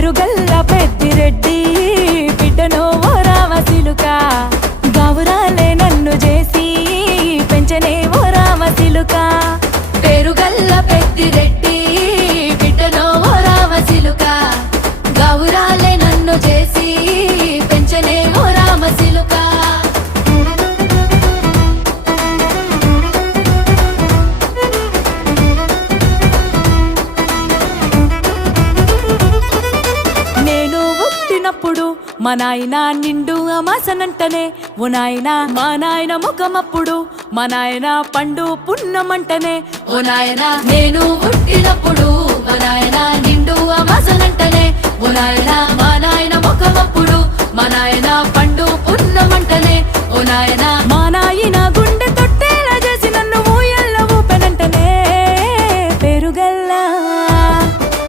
పేరుగల్ల పెద్దిరెడ్డి బిడ్డను ఓ రామసిలుక గౌరాలే నన్ను చేసి పెంచనే ఓ రామసిలుక పేరుగల్ల పెద్దిరెడ్డి బిడ్డను ఓ రామసిలుక గౌరాలే నన్ను చేసి పెంచనే ఓ రామసిలుక మా నాయన నిండు అమాసనంటనే ఓ నాయన మా నాయన ముఖమప్పుడు మా నాయన పండు పున్నమంటనే ఓ నాయన నేను పుట్టినప్పుడు మా నాయన